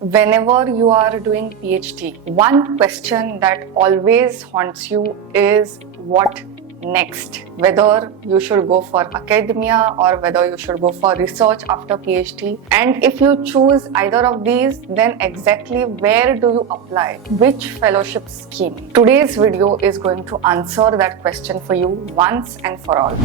Whenever you are doing PhD, one question that always haunts you is what next? Whether you should go for academia or whether you should go for research after PhD. And if you choose either of these, then exactly where do you apply? Which fellowship scheme? Today's video is going to answer that question for you once and for all.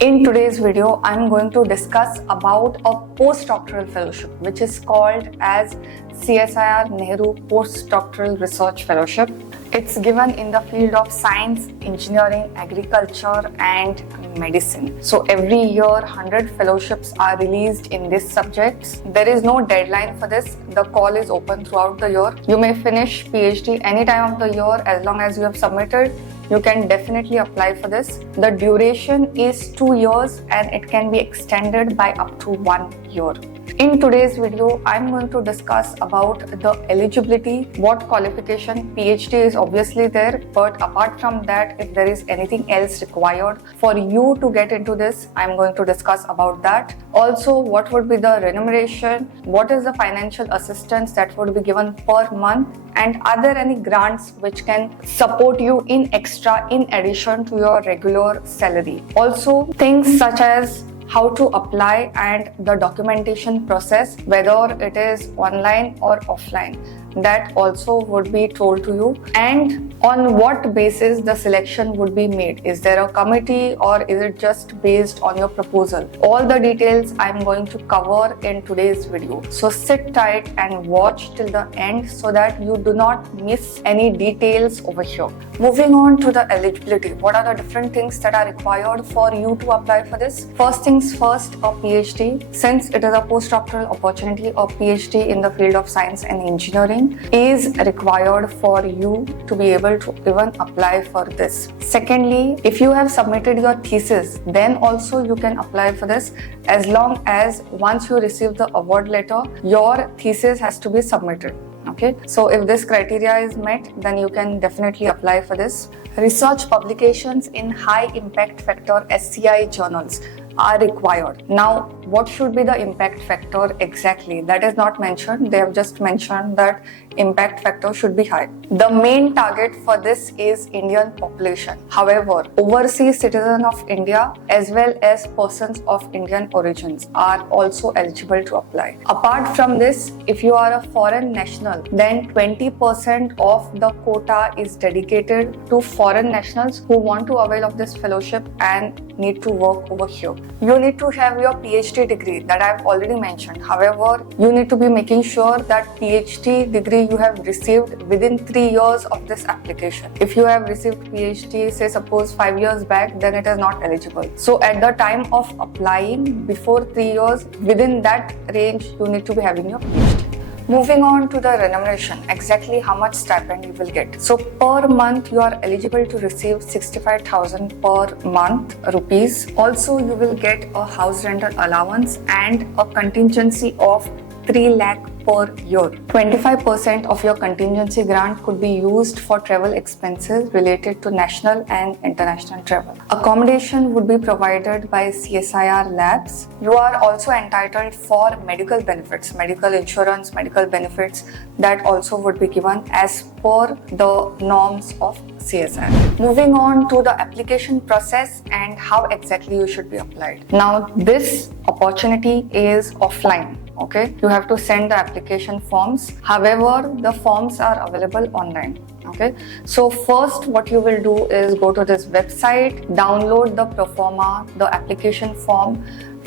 In today's video, I'm going to discuss about a postdoctoral fellowship which is called as CSIR Nehru Postdoctoral Research Fellowship. It's given in the field of science, engineering, agriculture and medicine. So every year 100 fellowships are released in these subjects. There is no deadline for this. The call is open throughout the year. You may finish PhD any time of the year as long as you have submitted. You can definitely apply for this. The duration is 2 years and it can be extended by up to 1 year. In today's video, I'm going to discuss about the eligibility, what qualification. PhD is obviously there, but apart from that, if there is anything else required for you to get into this, I'm going to discuss about that. Also, what would be the remuneration, what is the financial assistance that would be given per month, and are there any grants which can support you in extra in addition to your regular salary. Also, things such as how to apply and the documentation process, whether it is online or offline, that also would be told to you, and on what basis the selection would be made. Is there a committee or is it just based on your proposal? All the details I'm going to cover in today's video. So sit tight and watch till the end so that you do not miss any details over here. Moving on to the eligibility. What are the different things that are required for you to apply for this? First things first, a PhD. Since it is a postdoctoral opportunity, a PhD in the field of science and engineering is required for you to be able to even apply for this. Secondly, if you have submitted your thesis, then also you can apply for this, as long as once you receive the award letter, your thesis has to be submitted. Okay, so if this criteria is met, then you can definitely apply for this. Research publications in high impact factor SCI journals are required. Now, what should be the impact factor exactly? That is not mentioned. They have just mentioned that impact factor should be high. The main target for this is Indian population. However, overseas citizens of India as well as persons of Indian origins are also eligible to apply. Apart from this, if you are a foreign national, then 20% of the quota is dedicated to foreign nationals who want to avail of this fellowship and need to work over here. You need to have your PhD degree that I've already mentioned. However, you need to be making sure that PhD degree you have received within 3 years of this application. If you have received PhD, say suppose 5 years back, then it is not eligible. So at the time of applying, before 3 years, within that range, you need to be having your PhD. Moving on to the remuneration, exactly how much stipend you will get. So per month you are eligible to receive 65,000 per month rupees. Also you will get a house rental allowance and a contingency of 3 lakh per year. 25% of your contingency grant could be used for travel expenses related to national and international travel. Accommodation would be provided by CSIR labs. You are also entitled for medical benefits, medical insurance, medical benefits that also would be given as per the norms of CSIR. Moving on to the application process and how exactly you should be applied. Now, this opportunity is offline. Okay, you have to send the application forms. However, the forms are available online. Okay, so first what you will do is go to this website, download the proforma, the application form,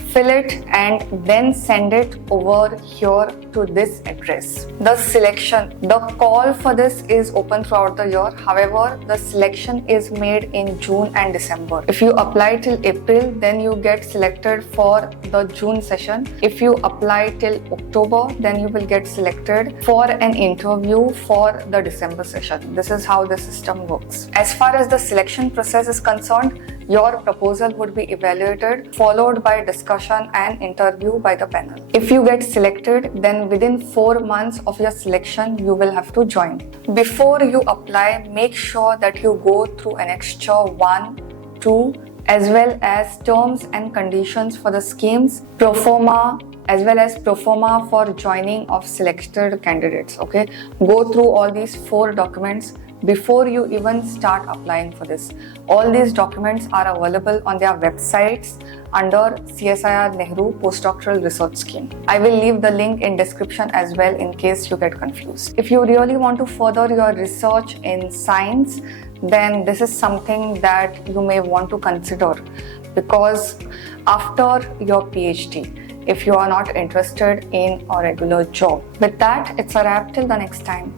fill it and then send it over here to this address. The selection, the call for this is open throughout the year. However, the selection is made in June and December. If you apply till April, then you get selected for the June session. If you apply till October, then you will get selected for an interview for the December session. This is how the system works. As far as the selection process is concerned, your proposal would be evaluated, followed by discussion and interview by the panel. If you get selected, then within 4 months of your selection, you will have to join. Before you apply, make sure that you go through Annexure 1, 2, as well as terms and conditions for the schemes, proforma, as well as pro forma for joining of selected candidates. Okay, go through all these 4 documents before you even start applying for this. All these documents are available on their websites under CSIR Nehru Postdoctoral Research Scheme. I will leave the link in description as well in case you get confused. If you really want to further your research in science, then this is something that you may want to consider, because after your PhD, if you are not interested in a regular job. With that, it's a wrap till the next time.